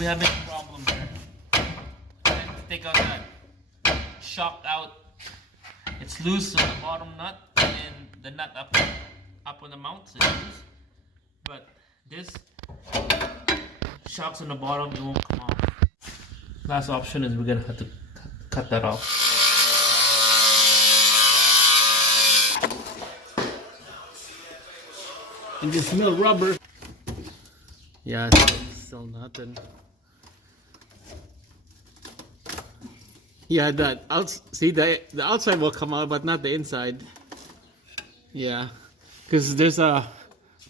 we have a problem here. Take out that shock out. It's loose on the bottom nut and the nut up on the mount, so it's loose. But this shocks on the bottom, it won't come off. Last option is we're gonna have to cut that off. You can smell rubber. Yeah, it's still nothing. Yeah, see the outside will come out, but not the inside. Yeah, because there's a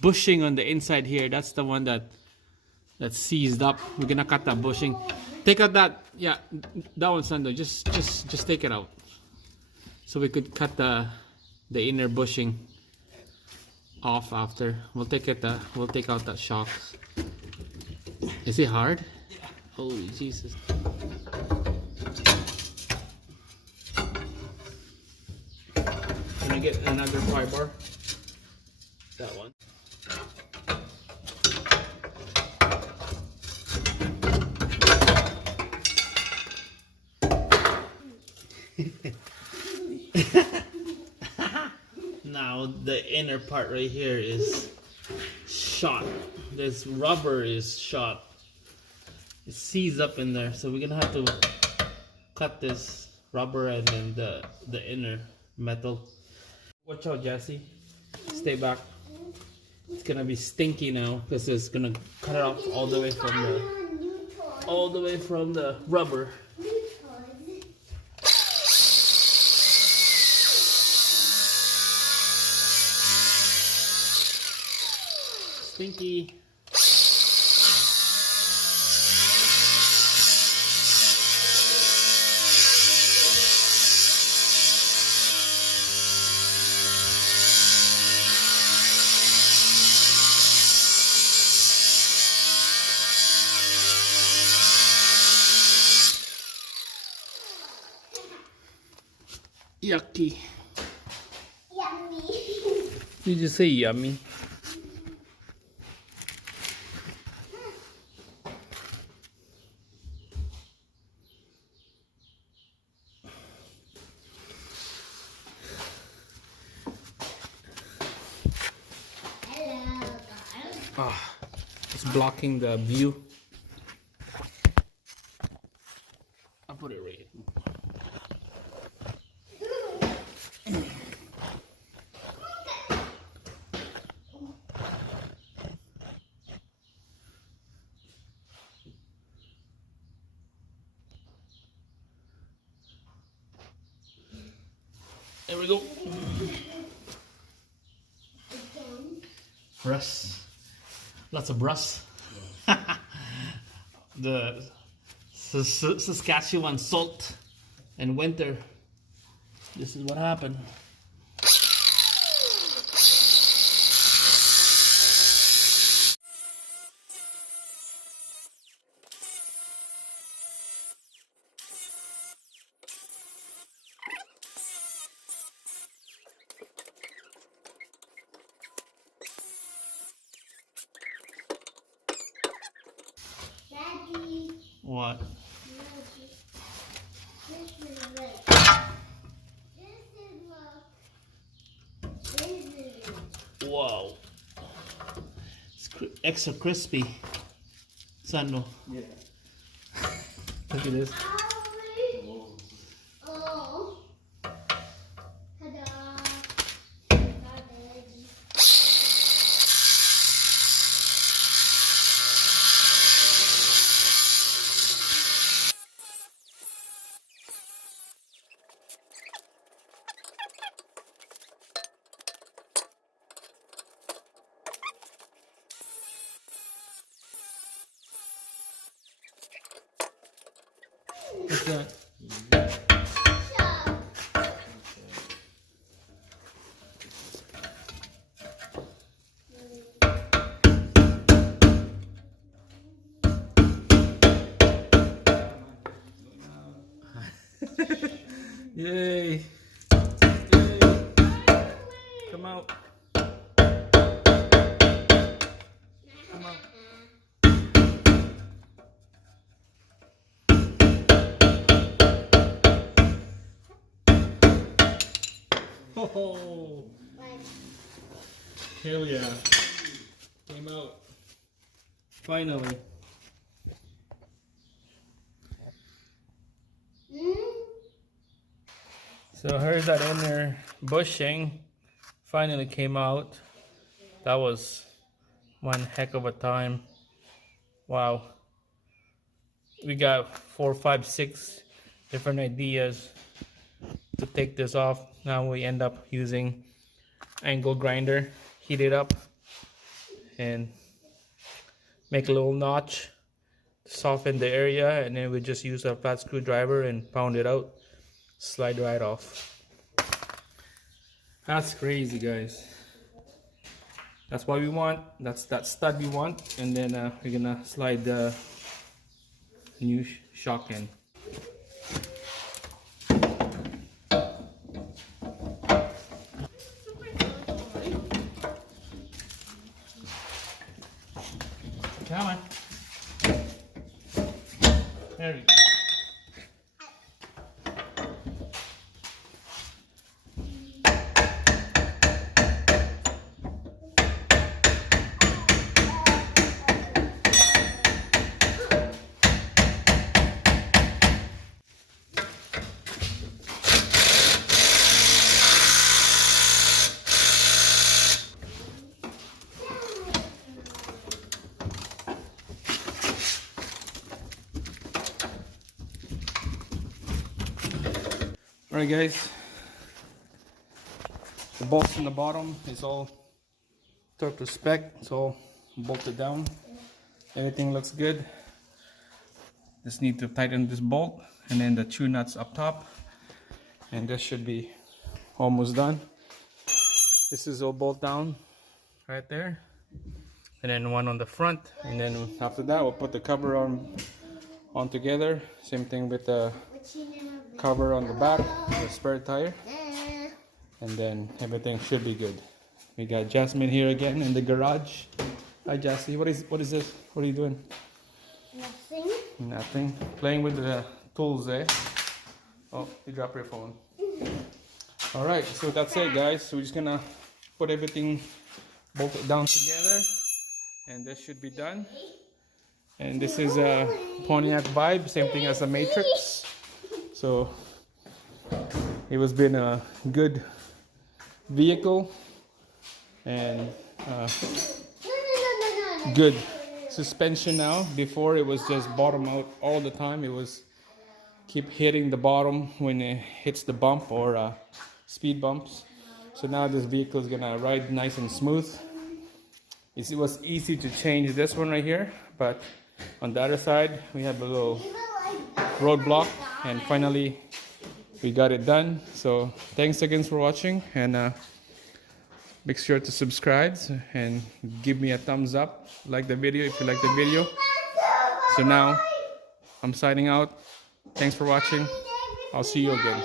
bushing on the inside here. That's the one that's seized up. We're gonna cut that bushing. Take out that. Yeah, that one, Sando. Just take it out, so we could cut the inner bushing off after. We'll take out that shock. Is it hard? Yeah. Holy Jesus. Can I get another pry bar? That one. Now the inner part right here is shot. This rubber is shot. It seized up in there, so we're gonna have to cut this rubber and then the inner metal. Watch out, Jesse. Stay back. It's gonna be stinky now because it's gonna cut it off all the way from the rubber. Stinky. Yucky. Yummy. Did you say yummy? Ah, it's blocking the view. I'll put it right. There we go. Rust. Lots of rust. The Saskatchewan salt and winter. This is what happened. Daddy. What? This is right. This is Wow. It's extra crispy. Sando. Yeah. Look at this. Oh. Ta-da. What's that? Yay! Yay! Come out! Come out! Oh, Like, hell yeah. Came out. Finally. So here's that inner bushing. Finally came out. That was one heck of a time. Wow. We got 4, 5, 6 different ideas to take this off. Now we end up using angle grinder, heat it up, and make a little notch to soften the area, and then we just use a flat screwdriver and pound it out. Slide right off. That's crazy, guys. That's what we want. That's that stud we want, and then we're gonna slide the new shock in. Come on. There we go. Alright guys, the bolts in the bottom is all torque to spec, it's all bolted down. Everything looks good. Just need to tighten this bolt and then the two nuts up top, and this should be almost done. This is all bolt down right there, and then one on the front, and then after that we'll put the cover on together. Same thing with the cover on the back, the spare tire, and then everything should be good. We got Jasmine here again in the garage. Hi Jassy, what is this? What are you doing? nothing. Nothing. Playing with the tools, eh? Oh, you dropped your phone. Alright, so that's it guys. So we're just gonna put everything bolted down together, and this should be done. And this is a Pontiac Vibe, same thing as a Matrix. So it was been a good vehicle and good suspension now. Before it was just bottom out all the time. It was keep hitting the bottom when it hits the bump or speed bumps. So now this vehicle is gonna ride nice and smooth. It was easy to change this one right here, but on the other side we have a little roadblock, and finally we got it done. So thanks again for watching, and make sure to subscribe and give me a thumbs up, like the video if you like the video. So now I'm signing out. Thanks for watching. I'll see you again.